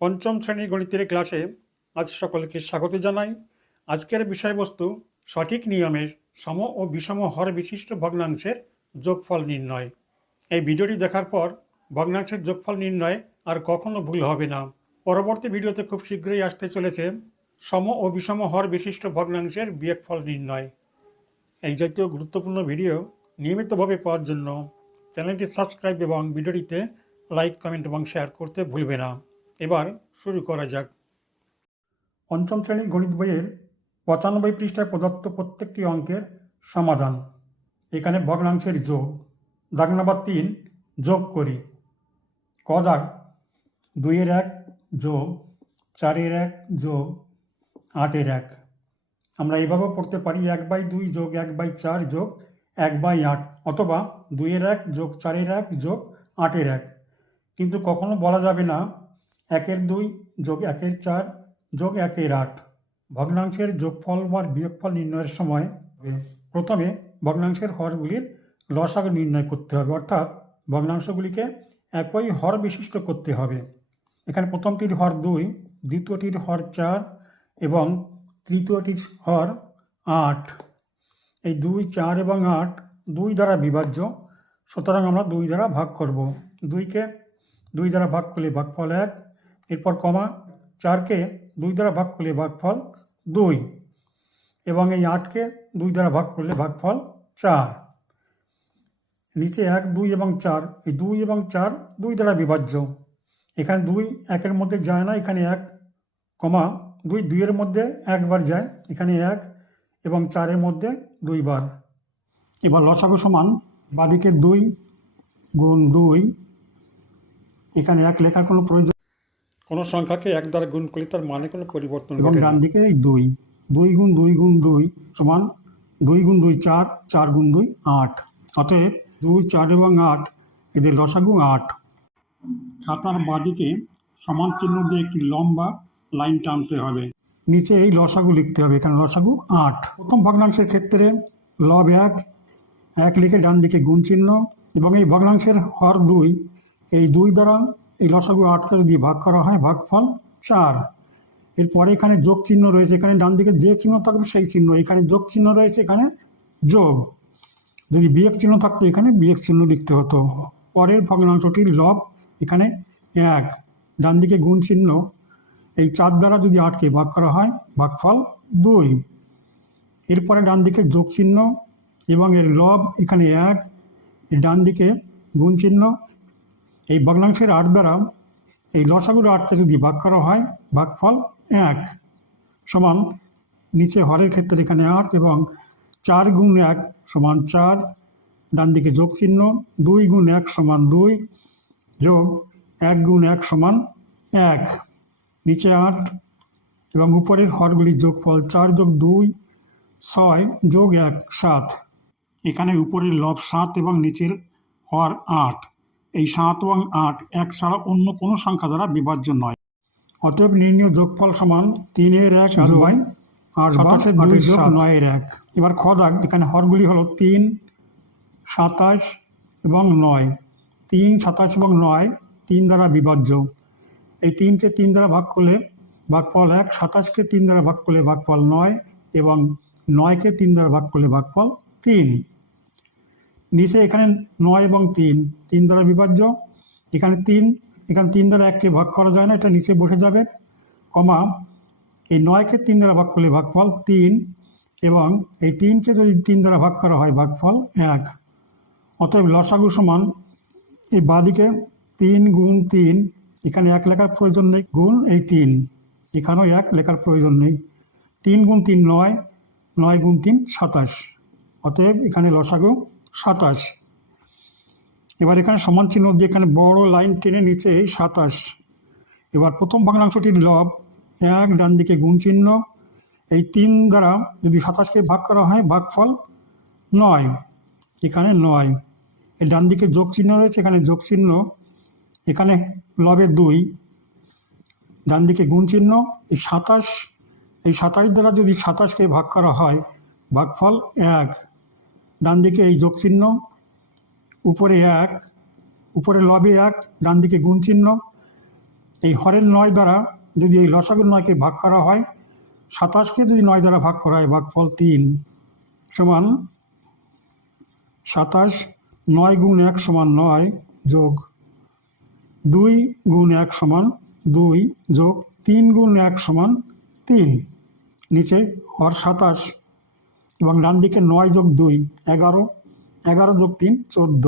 পঞ্চম শ্রেণির গণিতের ক্লাসে আজ সকলকে স্বাগত জানাই। আজকের বিষয়বস্তু সঠিক নিয়মের সম ও বিষম হর বিশিষ্ট ভগ্নাংশের যোগফল নির্ণয়। এই ভিডিওটি দেখার পর ভগ্নাংশের যোগফল নির্ণয় আর কখনো ভুল হবে না। পরবর্তী ভিডিওতে খুব শীঘ্রই আসতে চলেছে সম ও বিষম হর বিশিষ্ট ভগ্নাংশের বিয়োগফল নির্ণয়। এই জাতীয় গুরুত্বপূর্ণ ভিডিও নিয়মিতভাবে পাওয়ার জন্য চ্যানেলটি সাবস্ক্রাইব এবং ভিডিওটিতে লাইক, কমেন্ট এবং শেয়ার করতে ভুলবে না। এবার শুরু করা যাক। পঞ্চম শ্রেণির গণিত বইয়ের পঁচানব্বই পৃষ্ঠায় প্রদত্ত প্রত্যেকটি অঙ্কের সমাধান। এখানে ভগ্নাংশের যোগ, দাগ নাম্বার তিন, যোগ করি। ক দাগ, দুইয়ের এক, যোগ, চারের এক, যোগ, আটের এক। আমরা এভাবেও পড়তে পারি এক বাই দুই যোগ এক বাই চার যোগ এক বাই আট, অথবা দুইয়ের এক যোগ চারের এক যোগ আটের এক। কিন্তু কখনো বলা যাবে না একের দুই যোগ একের চার যোগ একের আট। ভগ্নাংশের যোগফল বা বিয়োগফল নির্ণয়ের সময় প্রথমে ভগ্নাংশের হরগুলির লসাগু নির্ণয় করতে হবে, অর্থাৎ ভগ্নাংশগুলিকে একই হর বিশিষ্ট করতে হবে। এখানে প্রথমটির হর দুই, দ্বিতীয়টির হর চার এবং তৃতীয়টির হর আট। এই দুই, চার এবং আট দুই দ্বারা বিভাজ্য, সুতরাং আমরা দুই দ্বারা ভাগ করব। দুইকে দুই দ্বারা ভাগ করলে ভাগফল এক এরপর কমা চারকে দুই দ্বারা ভাগ করলে ভাগফল দুই এবং এই আটকে দুই দ্বারা ভাগ করলে ভাগফল চার। নিচে এক, দুই এবং চার, এই দুই এবং চার দুই দ্বারা বিভাজ্য। এখানে দুই একের মধ্যে যায় না, এখানে এক কমা দুই, দুইয়ের মধ্যে একবার যায়, এখানে এক এবং চারের মধ্যে দুইবার। এবার লসাগু সমান বাদিকে দুই গুণ দুই। এখানে এক লেখার কোনো প্রয়োজন কোনো সংখ্যাকে এক দ্বারা গুণ করলে তার মানে কোনো পরিবর্তন এবং ডান দিকে এই দুই দুই গুণ দুই গুণ দুই সমান দুই গুণ দুই চার চার গুণ দুই আট। অতএব দুই চার এবং আট এদের লসাগু আট। খাতার বাদিকে সমান চিহ্ন দিয়ে একটি লম্বা লাইন টানতে হবে। নিচে এই লসাগু লিখতে হবে এখানে লসাগু আট। প্রথম ভগ্নাংশের ক্ষেত্রে লব এক এক লিখে ডান দিকে গুণ চিহ্ন এবং এই ভগ্নাংশের হর দুই এই দুই দ্বারা এই লসাগু আটকে যদি ভাগ করা হয়, ভাগফল চার। এরপরে এখানে যোগ চিহ্ন রয়েছে, এখানে ডান দিকে যে চিহ্ন থাকবে সেই চিহ্ন, এখানে যোগ চিহ্ন রয়েছে, এখানে যোগ। যদি বিয়োগ চিহ্ন থাকতো, এখানে বিয়োগ চিহ্ন লিখতে হতো। পরের ভগ্নাংশটির লব, এখানে এক। ডান দিকে গুণ চিহ্ন, এই চার দ্বারা যদি আটকে ভাগ করা হয়, ভাগফল দুই। এরপরে ডান দিকে যোগ চিহ্ন এবং এর লব, এখানে এক। ডান দিকে গুণ চিহ্ন এই ভগ্নাংশের আট দ্বারা এই লসাগুর আটকে যদি ভাগ করা হয়, ভাগফল এক সমান নিচে হরের ক্ষেত্রে এখানে আট এবং চার গুণ এক সমান চার, ডান দিকে যোগ চিহ্ন, দুই গুণ এক সমান দুই যোগ এক গুণ এক সমান এক। নিচে আট এবং উপরের হরগুলির যোগফল চার যোগ দুই, ছয় যোগ এক, সাত। এখানে উপরের লব সাত এবং নিচের হর আট। এই সাত এবং আট এক ছাড়া অন্য কোনো সংখ্যা দ্বারা বিভাজ্য নয়। অতএব নির্ণয় যোগফল সমান তিনের এক সাতাশের দুই যোগ নয়ের এক। এবার খ দাগ এখানে হরগুলি হলো তিন সাতাশ এবং নয়। তিন সাতাশ এবং নয় তিন দ্বারা বিভাজ্য। এই তিনকে তিন দ্বারা ভাগ করলে ভাগফল এক সাতাশকে তিন দ্বারা ভাগ করলে ভাগফল নয় এবং নয়কে তিন দ্বারা ভাগ করলে ভাগফল তিন। নিচে এখানে নয় এবং তিন। তিন দ্বারা বিভাজ্য। এখানে তিন এখানে তিন দ্বারা এককে ভাগ করা যায় না, এটা নিচে বসে যাবে। কমা, এই নয়কে তিন দ্বারা ভাগ করলে ভাগফল তিন এবং এই তিনকে যদি তিন দ্বারা ভাগ করা হয়, ভাগফল এক। অতএব লসাগু সমান এই বাদিকে তিন গুণ তিন, এখানে এক লেখার প্রয়োজন নেই, গুণ এই তিন। এখানেও এক লেখার প্রয়োজন নেই। তিন গুণ তিন নয় নয় গুণ তিন সাতাশ। অতএব এখানে লসাগু সাতাশ। এবার এখানে সমান চিহ্ন দিয়ে এখানে বড় লাইন টেনে নিচে সাতাশ। এবার প্রথম ভগ্নাংশটির লব এক, ডান দিকে গুণ চিহ্ন। এই তিন দ্বারা যদি সাতাশকে ভাগ করা হয়, ভাগফল নয়। এখানে নয়। এই ডান দিকে যোগ চিহ্ন রয়েছে, এখানে যোগ চিহ্ন। এখানে লবে দুই। ডান দিকে গুণ চিহ্ন, এই সাতাশ। এই সাতাশ দ্বারা যদি সাতাশকে ভাগ করা হয়, ভাগফল এক। ডান দিকে এই যোগ চিহ্ন উপরে এক উপরে লবে এক ডান দিকে গুণ চিহ্ন এই হরের নয় দ্বারা যদি এই লসাগুর নয়কে ভাগ করা হয়, সাতাশকে যদি নয় দ্বারা ভাগ করা হয়, ভাগফল তিন সমান সাতাশ নয় গুণ এক সমান নয় যোগ দুই গুণ এক সমান দুই যোগ তিন গুণ এক সমান তিন। নিচে হর সাতাশ এবং ডান দিকে নয় যোগ দুই, এগারো এগারো যোগ তিন, চোদ্দ।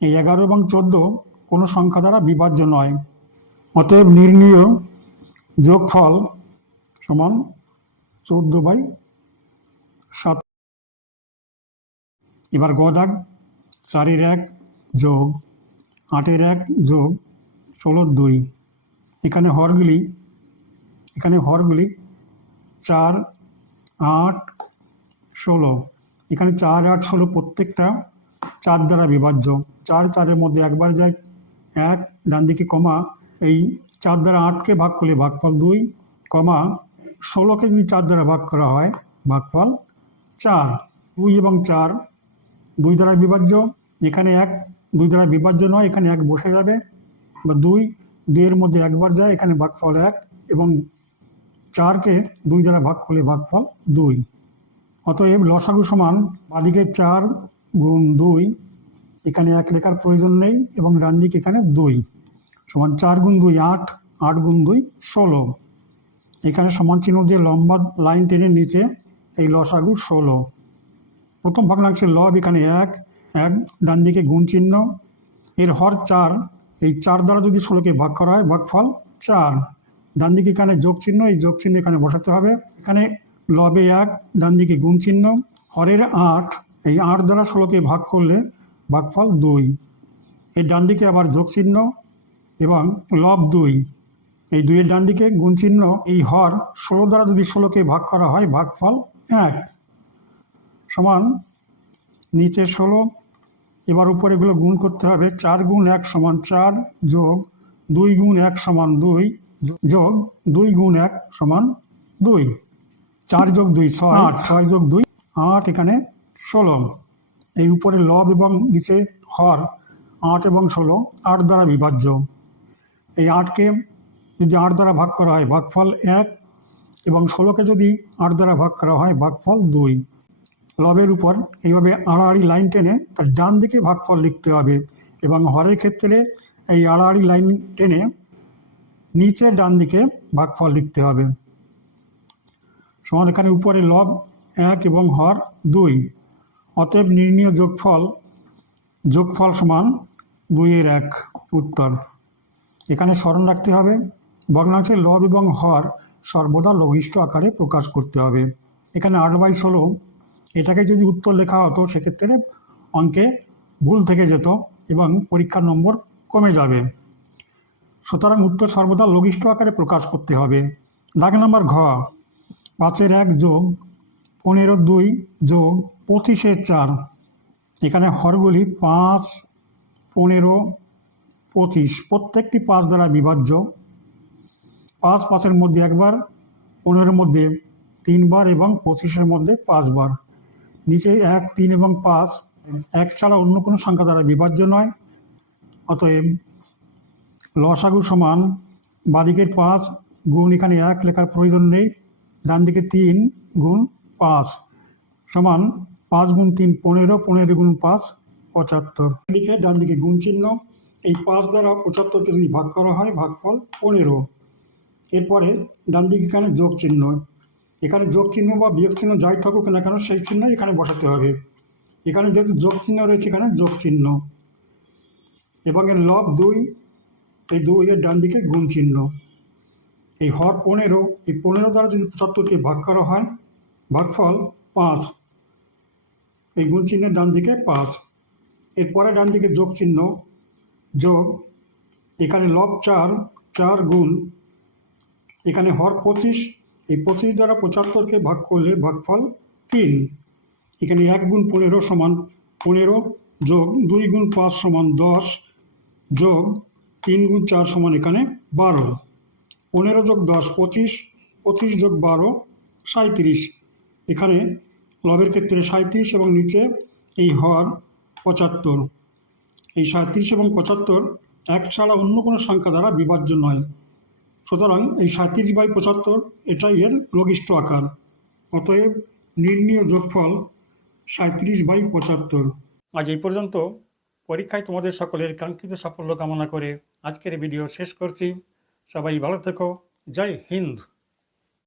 এই এগারো এবং চোদ্দ কোনো সংখ্যা দ্বারা বিভাজ্য নয়। অতএব নির্ণীয় যোগফল সমান চোদ্দ বাই সাত। এবার গদাগ চারের এক যোগ, আটের এক যোগ, ষোলোর দুই। এখানে হরগুলি এখানে হরগুলি চার, আট, ষোলো। এখানে চার, আট, ষোলো প্রত্যেকটা চার দ্বারা বিভাজ্য। চার চারের মধ্যে একবার যায় এক, ডান দিকে কমা, এই চার দ্বারা আটকে ভাগ করলে ভাগফল দুই, কমা, ষোলোকে যদি চার দ্বারা ভাগ করা হয়, ভাগফল চার। দুই এবং চার দুই দ্বারা বিভাজ্য। এখানে এক দুই দ্বারা বিভাজ্য নয়, এখানে এক বসে যাবে। বা দুই, দুইয়ের মধ্যে একবার যায়, এখানে ভাগফল এক এবং চারকে দুই দ্বারা ভাগ করলে ভাগফল দুই। অতএব লসাগু সমান বাদিকে চার গুণ দুই, এখানে এক রেখার প্রয়োজন নেই এবং ডান দিক এখানে দুই। সমান চার গুণ দুই, আট আট গুণ দুই, ষোলো। এখানে সমান চিহ্ন দিয়ে লম্বা লাইন টেনে নিচে এই লসাগু ষোলো। প্রথম ভগ্নাংশের লব এখানে এক এক, ডান দিকে গুণ চিহ্ন। এর হর চার, এই চার দ্বারা যদি ষোলোকে ভাগ করা হয়, ভাগফল চার। ডান দিকে এখানে যোগ চিহ্ন, এই যোগ চিহ্ন এখানে বসাতে হবে। এখানে লবে এক ডান দিকে গুণ চিহ্ন, হরের আট, এই আট দ্বারা ষোলোকে ভাগ করলে ভাগফল দুই। এই ডান দিকে আবার যোগ চিহ্ন এবং লব দুই। এই দুইয়ের ডান দিকে গুণ চিহ্ন, এই হর ষোলো দ্বারা যদি ষোলোকে ভাগ করা হয়, ভাগফল এক। সমান নিচে ষোলো, এবার উপরে এগুলো গুণ করতে হবে। চার গুণ এক সমান চার যোগ দুই গুণ এক সমান দুই। যোগ দুই গুণ এক সমান দুই। চার যোগ দুই ছয়। আট। ছয় যোগ দুই আট এখানে ষোলো। এই উপরে লব এবং নিচে হর আট এবং ষোলো আট দ্বারা বিভাজ্য। এই আটকে যদি আট দ্বারা ভাগ করা হয় ভাগফল এক এবং ষোলোকে যদি আট দ্বারা ভাগ করা হয় ভাগফল দুই। লবের উপর এইভাবে আড়াআড়ি লাইন টেনে তার ডান দিকে ভাগফল লিখতে হবে এবং হরের ক্ষেত্রে এই আড়াআড়ি লাইন টেনে নিচে ডান দিকে ভাগফল লিখতে হবে। সমান এখানে উপরে লব এক এবং হর দুই। অতএব নির্ণীয় যোগফল যোগফল সমান দুইয়ের এক উত্তর। এখানে স্মরণ রাখতে হবে, ভগ্নাংশের লব এবং হর সর্বদা লঘিষ্ঠ আকারে প্রকাশ করতে হবে। এখানে আট বাই ষোলো, এটাকে যদি উত্তর লেখা হতো, সেক্ষেত্রে অঙ্কে ভুল থেকে যেত এবং পরীক্ষার নম্বর কমে যাবে। সুতরাং উত্তর সর্বদা লঘিষ্ঠ আকারে প্রকাশ করতে হবে। দাগ নাম্বার ঘ, পাঁচের এক যোগ পনেরো দুই যোগ পঁচিশের চার। এখানে হরগুলি পাঁচ, পনেরো, পঁচিশ, প্রত্যেকটি পাঁচ দ্বারা বিভাজ্য। পাঁচ পাঁচের মধ্যে একবার, পনেরোর মধ্যে তিনবার এবং পঁচিশের মধ্যে পাঁচবার। নিচে এক, তিন এবং পাঁচ, এক ছাড়া অন্য কোনো সংখ্যা দ্বারা বিভাজ্য নয়। অতএব লসাগু সমান, বাদিকের পাঁচ গুণ এখানে এক লেখার প্রয়োজন নেই ডান দিকে তিন গুণ পাঁচ সমান পাঁচ গুণ তিন পনেরো পনেরো গুণ পাঁচ পঁচাত্তর। লিখে ডান দিকে গুণ চিহ্ন, এই পাঁচ দ্বারা পঁচাত্তরকে যদি ভাগ করা হয়, ভাগফল পনেরো। এরপরে ডান দিকে এখানে যোগ চিহ্ন। এখানে যোগ চিহ্ন বা বিয়োগ চিহ্ন যাই থাকুক না কেন, সেই চিহ্ন এখানে বসাতে হবে। এখানে যেহেতু যোগ চিহ্ন রয়েছে, এখানে যোগ চিহ্ন। এবং এর লব দুই এই দুই এর ডান দিকে গুণ চিহ্ন। এই হর পনেরো, এই পনেরো দ্বারা যদি পঁচাত্তরকে ভাগ করা হয়, ভাগফল পাঁচ। এই গুণ চিহ্নের ডান দিকে পাঁচ। এরপরে ডান দিকে যোগ চিহ্ন, যোগ, এখানে লব চার চার গুণ। এখানে হর পঁচিশ, এই পঁচিশ দ্বারা পঁচাত্তরকে ভাগ করলে ভাগফল তিন। এখানে এক গুণ পনেরো সমান পনেরো, যোগ দুই গুণ পাঁচ সমান দশ, যোগ তিন গুণ চার সমান এখানে বারো। পনেরো যোগ দশ, পঁচিশ। পঁচিশ যোগ বারো সাঁত্রিশ এখানে লবের ক্ষেত্রে সাঁত্রিশ এবং নিচে এই হর পঁচাত্তর। এই সাঁত্রিশ এবং পঁচাত্তর এক ছাড়া অন্য কোনো সংখ্যা দ্বারা বিভাজ্য নয়। সুতরাং এই সাঁত্রিশ বাই পঁচাত্তর এটাই এর লঘিষ্ঠ আকার। অতএব নির্ণীয় যোগফল সাঁত্রিশ বাই পঁচাত্তর। আজ এই পর্যন্ত পরীক্ষায় তোমাদের সকলের কাঙ্ক্ষিত সাফল্য কামনা করে আজকের ভিডিও শেষ করছি। সবাই ভালো থেকো। জয় হিন্দ।